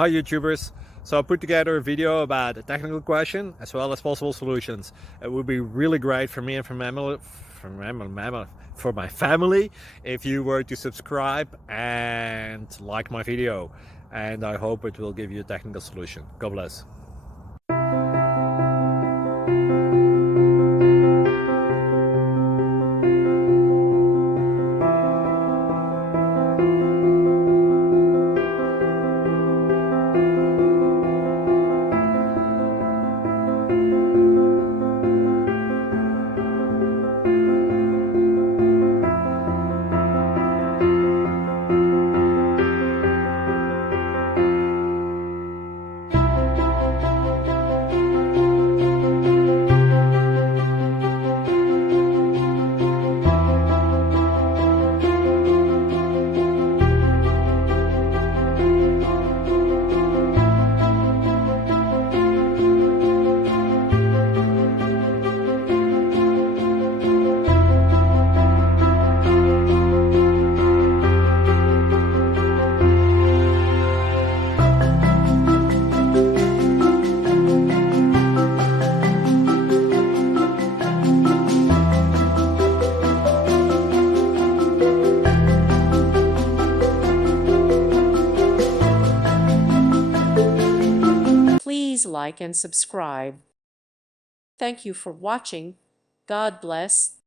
Hi YouTubers. So I put together a video about a technical question as well as possible solutions. It would be really great for me and for my family if you were to subscribe and like my video, and I hope it will give you a technical solution. God bless. Please like and subscribe. Thank you for watching. God bless.